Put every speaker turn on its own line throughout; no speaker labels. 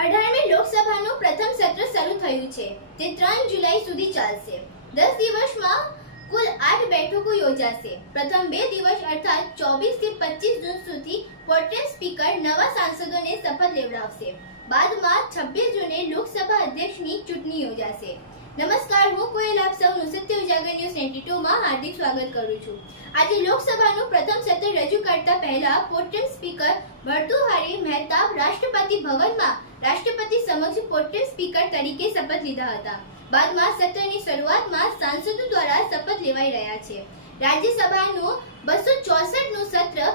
અઢારમી લોકસભાનું પ્રથમ સત્ર શરૂ થયું છે. તે ત્રણ જુલાઈ સુધી ચાલશે. દસ દિવસમાં કુલ આઠ બેઠકો યોજાશે. પ્રથમ બે દિવસ અર્થાત ચોવીસથી પચીસ જૂન સુધી પોર્ટેલ સ્પીકર નવા સાંસદોને શપથ લેવડાવશે. બાદમાં છવ્વીસ જૂને લોકસભા અધ્યક્ષની ચૂંટણી યોજાશે. નમસ્કાર, હું કોયલ 92 માં હાર્દિક સ્વાગત કરું છું. આજે લોકસભાનું પ્રથમ સત્ર રજૂ કરતા પહેલા પોર્ટેલ સ્પીકર ભર્તુહારી મહેતા રાષ્ટ્રપતિ ભવનમાં રાષ્ટ્રપતિ સમક્ષ પોર્ટેલ સ્પીકર તરીકે શપથ લીધા હતા. બાદમાં સત્રની શરૂઆતમાં સાંસદો દ્વારા શપથ લેવાઈ રહ્યા છે. રાજ્યસભાનું બસો ચોસઠનું સત્ર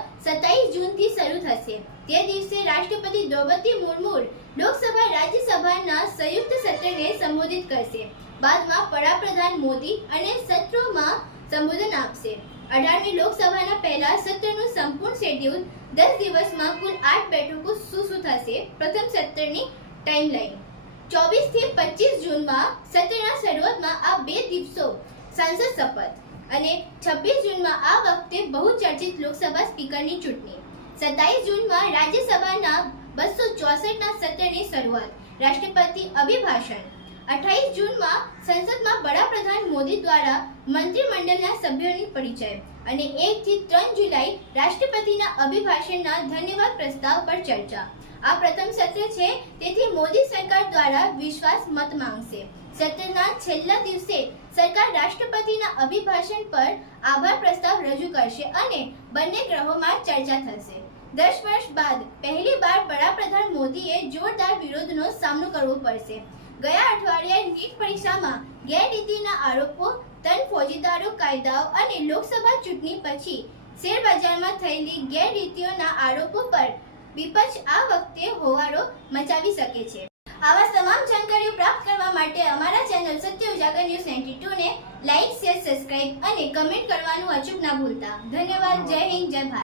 થશે. તે દિવસે રાષ્ટ્રપતિ દ્રૌપદી મુર્મુ લોકસભા રાજ્યસભાના સંયુક્ત સત્રને સંબોધિત કરશે. બાદમાં વડાપ્રધાન મોદી અને સત્રોમાં સંબોધન આપશે. અઢારમી લોકસભાના પહેલા સત્રનું સંપૂર્ણ શેડ્યુલ દસ દિવસમાં કુલ આઠ બેઠકો શું શું થશે. પ્રથમ સત્રની ટાઈમલાઈન ચોવીસથી પચીસ જૂનમાં સત્રના શરૂઆતમાં આ બે દિવસો સાંસદ શપથ અને છવ્વીસ જૂનમાં આ વખતે બહુ ચર્ચિત લોકસભા સ્પીકરની ચૂંટણી. સત્તાવીસ જૂનમાં રાજ્યસભાના બસો ચોસઠના સત્રની શરૂઆત, રાષ્ટ્રપતિ અભિભાષણ. અઠ્ઠાવીસ જૂનમાં સંસદમાં વડાપ્રધાન મોદી દ્વારા મંત્રીમંડળના સભ્યોની પરિચય અને એક થી ત્રણ જુલાઈ રાષ્ટ્રપતિના અભિભાષણના ધન્યવાદ પ્રસ્તાવ પર ચર્ચા. આ પ્રથમ સત્ર છે, તેથી મોદી સરકાર દ્વારા વિશ્વાસ મત માંગશે. સત્રના છેલ્લા દિવસે સરકાર રાષ્ટ્રપતિના અભિભાષણ પર આભાર પ્રસ્તાવ રજૂ કરશે અને બંને ગ્રહોમાં ચર્ચા થશે. દસ વર્ષ બાદ પહેલી વાર વડાપ્રધાન મોદીએ જોરદાર વિરોધનો સામનો કરવો પડશે. ગયા અઠવાડિયે નીટ પરીક્ષામાં ગેરરીતિના આરોપો, તન ફોજીદારો કાયદાઓ અને લોકસભા ચૂંટણી પછી શેરબજારમાં થયેલી ગેરરીતિઓના આરોપો પર વિપક્ષ આ વખતે હોવાળો મચાવી શકે છે. આવા તમામ જાણકારીઓ પ્રાપ્ત કરવા માટે અમારા ચેનલ સત્ય ઉજાગર ન્યૂઝ 92 ને લાઈક શેર, સબસ્ક્રાઇબ અને કમેન્ટ કરવાનું અચૂક ના ભૂલતા. ધન્યવાદ. જય હિન્દ, જય ભારત.